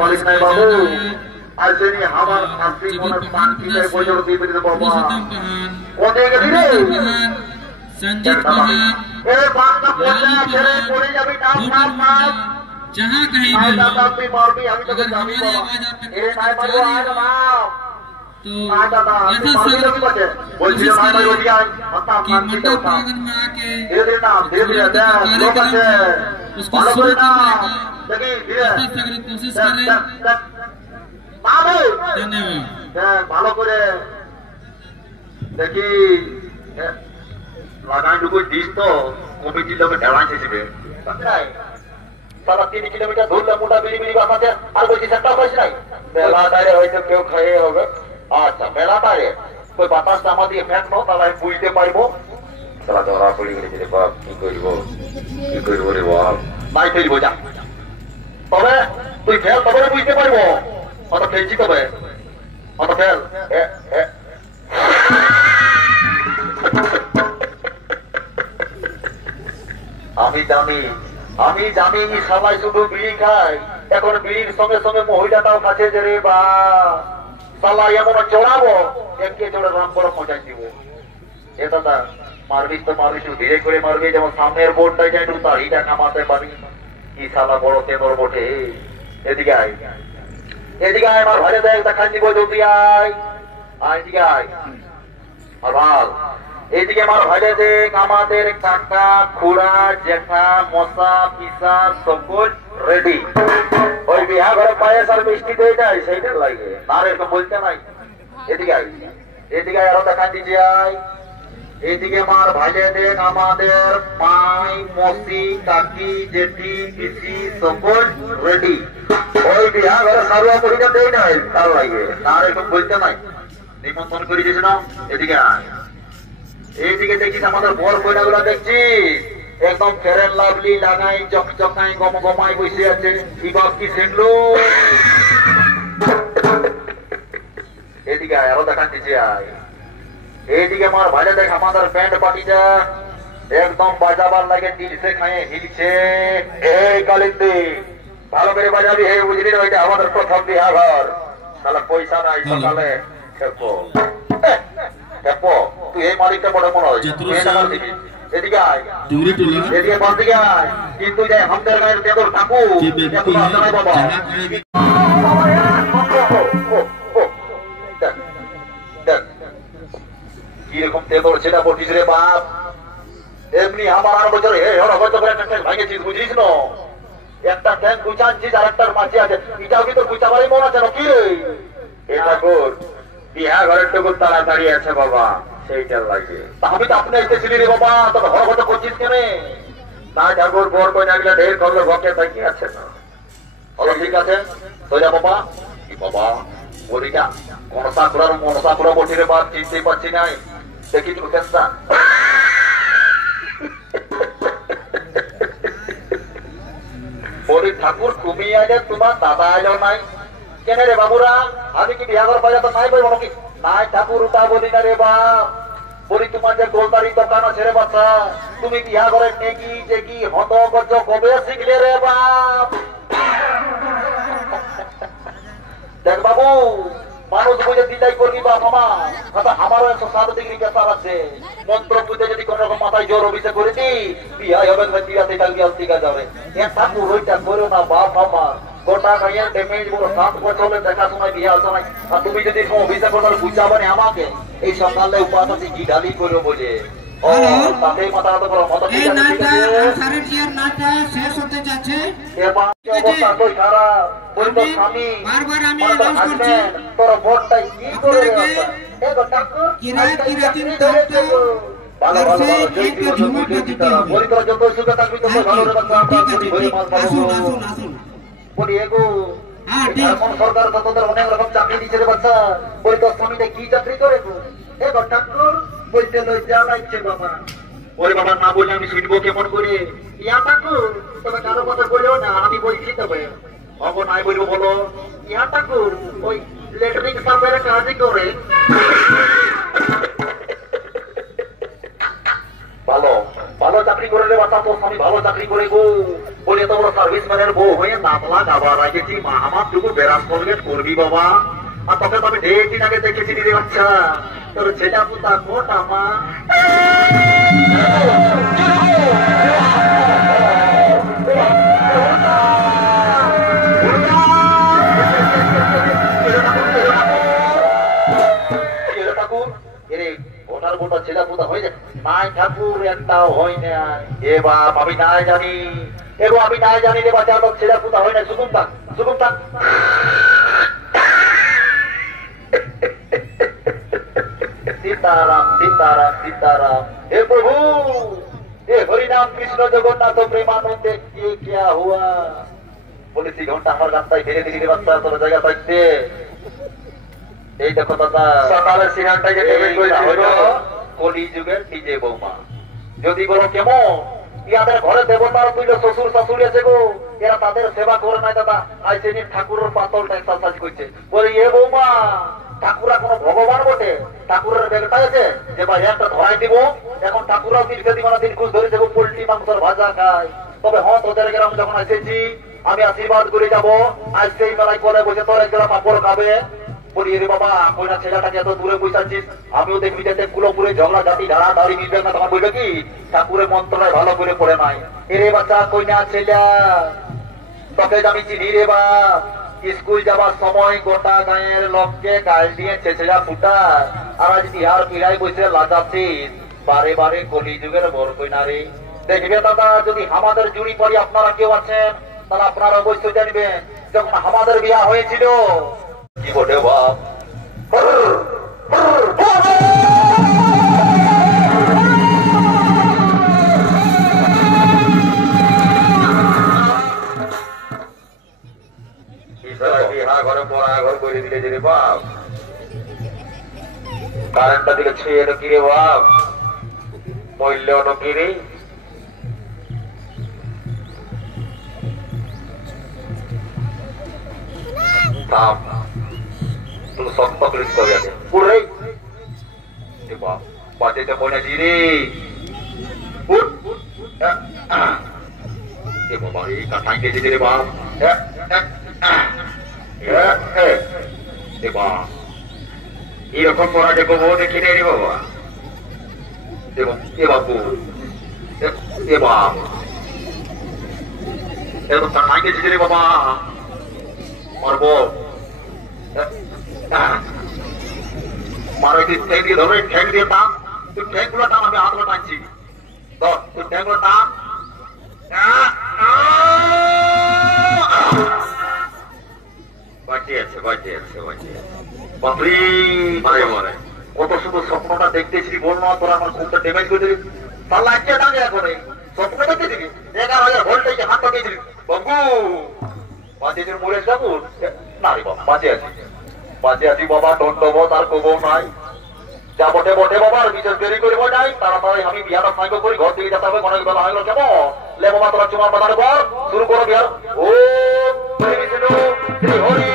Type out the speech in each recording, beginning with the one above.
मालिक नहीं बाबू ऐसे नहीं हमार फांसी कोना शांति से बोझो दी बिरद बाबा कोने के रे संजीत कुमार ए बात का पोता चले पूरी जब नाम नाम नाम जहां कहीं भी दादा भी मार भी हम तो जानी बाबा ए नाय मारो आज नाम तो दादा ऐसा मार भी बचे बोल जी नाय मारो दिया मत कि फांसी मंडप का प्रांगण में आके धीरे नाम धीरे दे लोग से उसको शुरू करने का देखिए धीरे सगली कोशिश कर रहे हैं। बाबू धन्यवाद। ভালো করে দেখি লাগানটুকু দিস তো কমিটির লোকে ঢেলান ছেড়ে সারা 3 কিলোমিটার ধরলে মোটা বিড়ি বিড়ি বাঁচাতে আর বলছি সেটা পয়সা নাই মেলা টাইরে হয়তো কেউ খাইয়ে হবে আচ্ছা মেলা টাইরে কই বাতাসটা আমার দিয়ে ফ্যাক নো তাহলে আমি বুঝতে পারবো সারা ধরা পড়ে গেছে রে বাপ কি করবো রে বাপ নাই ফেলব যা তবে তুই ফেল তবে বুঝতে পারবো অত ফেলছি তবে অত ফেল আমি জানি সবাই শুধু বিড়ি খায় এখন বিড়ির সঙ্গে সঙ্গে মহিলাটাও খাচ্ছে যে রে বা সালা এমন চড়াবো একে চড়ে রাম বড় মজাই দিব এ দাদা মারবিস তো মারবিস ধীরে করে মারবি যেমন সামনের বোর্ডটাই যাই একটু তাড়িটা কামাতে পারি কি সালা বড় তেমর বটে এদিকে আয় আমার ঘরে দেখ দেখান দিব জলদি আয় এদিকে আয় আর ভাল এইদিকে আমার ঘরে দেখ আমাদের কাকা খুড়া জেঠা মশা পিসা সকল রেডি ওই বিহা ঘরে পায়েস আর মিষ্টি দিয়ে যায় সেইটা লাগে আর এরকম বলতে নাই এদিকে আয় আরো দেখান দিচ্ছি আয় এইদিকে আমার ভাইলে দেখ আমাদের মাই মসি কাকি জেঠি পিসি সকল রেডি ওই বিহা ঘরে সারুয়া পরিটা দেয় নাই তার লাগে আর এরকম বলতে নাই নিমন্ত্রণ করে দিয়েছে না এদিকে আয় এইদিকে দেখিস আমাদের বর কইনা গুলা দেখছিস একদম ফেরেন লাভলি লাগাই চকচকাই গমগমাই বসে আছে কি বাপ কি সেগুলো এদিকে আয় আরো দেখান দিচ্ছি আয় এইদিকে আমার ভাইরা দেখ আমাদের ব্যান্ড পার্টিটা একদম বাজাবার লাগে দিলসে খায়ে হিলছে এই কালিতে ভালো করে বাজাবি হে বুঝলি না ওইটা আমাদের প্রথম বিহা ঘর তাহলে পয়সা নাই সকালে খেপো তুই এই মালিকটা বড় মনে হয় এদিকে আয় এদিকে বল দিকে আয় কিন্তু যাই আমাদের গায়ের তেদর ঠাকুর বাবা কিরকম তেদর সেটা বলছিস রে বাপ এমনি আমার 8 বছর ভাঙেছিস বুঝিস না একটা ট্যাঙ্ক গুছাচ্ছিস আর একটার মাঝে আছে এটাও কি তোর গুছাবারই মন আছে নাকি এ ঠাকুর বিহা ঘরের টুকু তাড়াতাড়ি আছে বাবা সেইটার লাগে আমি তো আপনি এসেছিলি রে বাবা তোকে হরগত করছিস কেন না ঠাকুর বর কই না গেলে ঢের করলে ভকে থাকি আছে না হলো ঠিক আছে সোজা বাবা কি বাবা বলিটা মনসা কুড়া বলছি রে বাপ চিনতেই পারছি নাই দেখি তো কেসটা বলি ঠাকুর তুমি আগে তোমার দাদা আলো নাই কেন রে বাবুরা আমি কি বিহাঘর বাজাতে নাই বলবো নাকি নাই ঠাকুর ওটা বলি না রে বাপ বলি তোমার যে গোলদারি দোকান আছে রে বাচ্চা তুমি বিহাঘরের নেকি যে কি হত গজ কবে শিখলে রে বাপ দেখ বাবু মানুষ বুঝে দিদাই করবি বাপ আমারও 107 ডিগ্রি প্রেসার আছে মন্ত্র পুজো যদি কোন রকম মাথায় জ্বর অভিষেক করে দি বিয়ে হবে টিকা যাবে ঠাকুর ওইটা করো না বাপ আমার গোটা গাইয়ের ড্যামেজ বড় 7 বছরে দেখাশোনায় বিয়ে আসো নাই আর তুমি যদি অভিষেক করার বুঝাবে না আমাকে এই সকালে উপাস আছে কি ডালি করো বলে তাতে মাথা হাতে করো মত ঠিক আছে শেষ হতে যাচ্ছে অবস্থা তো খারাপ ওই তো স্বামী বারবার আমি অ্যানাউন্স করছি তোর ভোটটা কি করে এগো ঠাকুর কিরাতিন দামটা যত সুখে থাকবি তত ভালো রে বাচ্চা বলি এগো এখন সরকার তোদের অনেক রকম চাকরি দিচ্ছে রে বাচ্চা বলি তোর স্বামীটা কি চাকরি করে এগো ঠাকুর বলতে লজ্জা লাগছে বাবা ওরে বাবা না বলে আমি শুনবো কেমন করে ইয়া ঠাকুর তবে কারো কথা বলেও না আমি বলছি তবে অব নাই বলবো বলো ইয়া ঠাকুর ওই লেটরিং সাপের কাজই করে ভালো ভালো চাকরি করে রে বাচ্চা তোর স্বামী ভালো চাকরি করে গো বলে তো বড় সার্ভিসম্যানের বউ হয়ে নামলা গাবার আগেছি মা আমার টুকু বেড়াস করবি বাবা। আর তোকে তো আমি 1.5 দিন আগে দেখেছি রে বাচ্চা, তোর ছেলে পুতা কোট আমার ছেলে পুতা হয়ে যায় নাই ঠাকুর একটাও হয় না। এ বাপ আমি নাই জানি, এবং আমি নাই জানি রে বাচ্চা তোর ছেলে পুতা হয় না। শুকুন থাক শুকুন থাক। सीताराम सीताराम सीताराम। हे प्रभु, हे हरिनाम कृष्ण जगन्नाथ प्रेमानंदे ये क्या हुआ? पुलिस घंटा আমার রাস্তায় ফেলে দিলি বাচ্চা তোর জায়গা পাইতে। এই দেখো দাদা সকালে সিনানটাকে টেবিল করেছিল কলি যুগের নিজে বৌমা। যদি বলো কেমন ইয়াদের ঘরে দেবতার তুইল শ্বশুর শাশুড়ি আছে গো, এরা তাদের সেবা করে নাই দাদা। আজ সেদিন ঠাকুরের পাতলটা এক্সারসাইজ করছে, বলে এ বৌমা ঠাকুরা কোন ভগবান বটে? ঠাকুরের ব্যাগটা আছে যে ভাই একটা ধরাই দিব। এখন ঠাকুরা দিন খুশ ধরে যাবো পোল্ট্রি মাংসের ভাজা খায়। তবে হ্যাঁ তোদের গ্রাম যখন এসেছি আমি আশীর্বাদ করে যাবো। আজ সেই মেলায় কলে বসে তোর এক গ্রাম পাপড় খাবে। বলি রে বাবা কইনা ছেলেটাকে এত দূরে বসাচ্ছিস, আমিও দেখবি যাতে কুলোপুরে ঝগড়া জাতি ধারা দাঁড়ি মিলবে না। তখন বলবে কি ঠাকুরের মন্ত্রটাই ভালো করে পড়ে নাই। এরে বাচ্চা কইনা ছেলে তোকে আমি চিনি রে বা। স্কুল যাবার সময় গোটা গায়ের লোককে গাল দিয়ে ছেঁচড়া ফুটা, আর আজ বিহার পিড়াই বসে লাগাচ্ছিস। বারে বারে কলি যুগের বর কইনা রে। দেখবে দাদা যদি আমাদের জুড়ি পরি আপনারা কেউ আছেন তাহলে আপনারা অবশ্যই জানবেন যখন আমাদের বিয়া হয়েছিল কি বটে বাপ ঘরে পড়া ঘর করে দিলে যে রে বাপ। কারেন্টটা দিকে ছুঁয়ে এলো কি রে বাপ? মূল্য অন্য কি রে? থাম তুই শক্ত ক্লিক করে আছে পুরে বাপ বাজেতে মনে জি রে উঠ এ বাবা এই কাঠাই কেটে দিলে বাপ। এরকম পড়া দেখো বউ দেখি রে বাবা। এ বাবু এ বাপ এরকম কাঠাই কেটে রে বাবা মারব মারো ঠ্যাং দিয়ে ধরো ঠ্যাং দিয়ে টান। তুই ঠ্যাং গুলো টান আমি হাতগুলো টানছি। ধর তুই ঠ্যাং গুলো টান। বাঁচিয়ে আছে বাঁচিয়ে আছে বাঁচিয়ে আছে। বাপরে মারে মারে কত শুধু স্বপ্নটা দেখতেছি বল না তোরা আমার ঘুমটা ড্যামেজ করে দিবি। তার লাগছে দাঁড়িয়ে এখন স্বপ্ন দেখতে দিবি 11,000 ভোল্টেজে হাত পাকিয়ে দিবি বাবু। বাঁচিয়ে মরে যাবো না রে বাবা বাঁচিয়ে আছি বাঁচিয়ে আছি বাবা। দণ্ডবোধ আর কবো নাই যা বটে বটে বাবা। আর বিশেষ দেরি করিব নাই তাড়াতাড়ি আমি বিহার সাইক করি ঘর থেকে যেতে হবে। অনেক বেলা হয়ে গেল কেমন লে বাবা তোরা চুমার বাজার পর শুরু করো বিহার। ও শ্রী হরি শ্রী হরি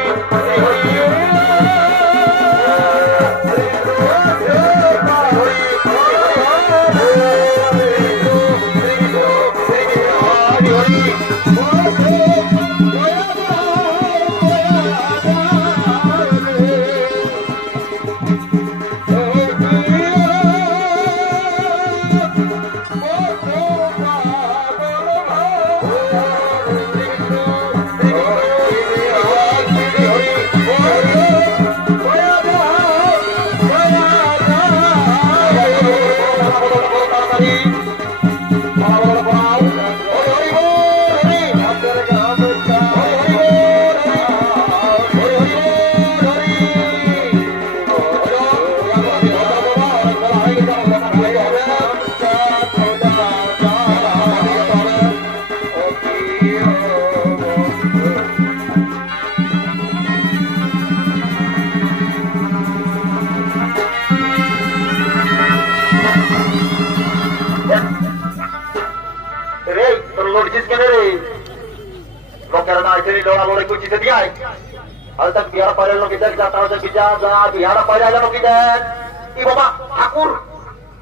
ঠাকুর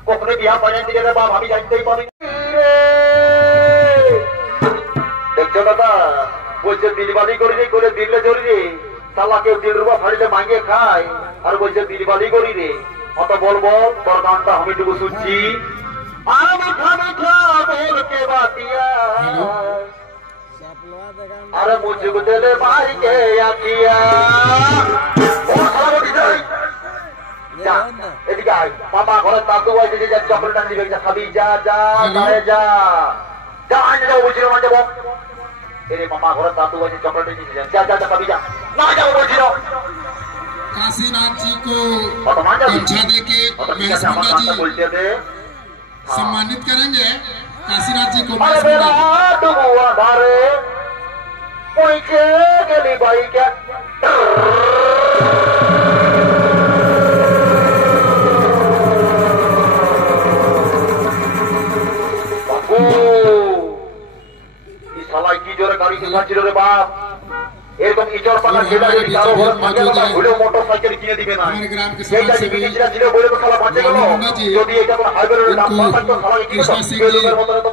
কখনো বিয়া পাইলেন দিকে বাপ আমি জানতেই পারি। দেখছো বলছো দাদা বলছে দিলবালি করি রে করে দিলে জরি রে সালা কেউ 3 রুপা ফাড়িলে মাঙ্গে খায় আর বলছে দিলবালি করি রে অত বলবো তোর গানটা আমি টুকু শুনছি আমি খাবে বল কে বাতিয়া अरे मुझको तेरे भाई के आखिया এদিকে আয় মামা ঘরে দাদু আছে যে চকলেট আনি দিবে খাবি যা যা গায়ে যা যা আনি যাও বলছিল না যাবো এরে মামা ঘরে দাদু আছে চকলেট নিয়ে যা যা যা খাবি যা না যাও বলছিল काशीनाथ जी को गमछा देके महसूदा जी सम्मानित करेंगे। काशीनाथ जी को महसूदा धारे कोई के गली भाई क्या साला की जोरे गाड़ी चलाচ্ছিল রে বাপ এরকম ইচর পাকা ছেলে যদি কারো ঘরে থাকে না হলেও মোটরসাইকেল কিনে দিবে না এইটা যে বিদেশিরা ছিল বলে তো শালা বাঁচে গেল যদি এটা কোনো হাইওয়ের নাম পাঠাতো শালা কি বেলুনের মতো তো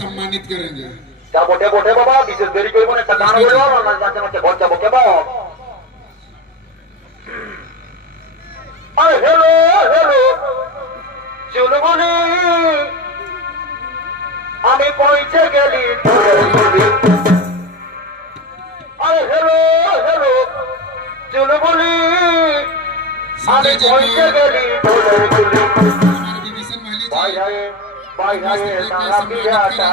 सम्मानित करेंगे। তা বটে বটে বাবা বিশেষ দেরি করব না একটা গান বলবো না নাচতে নাচতে ঘর যাবো কেমন আরে হেলো হেলো চুলবুলি আমি পৌঁছে গেলি আরে হেলো হেলো চুলবুলি আমি পৌঁছে গেলি ভাই ভাই ভাই ভাই সারা পিয়াটা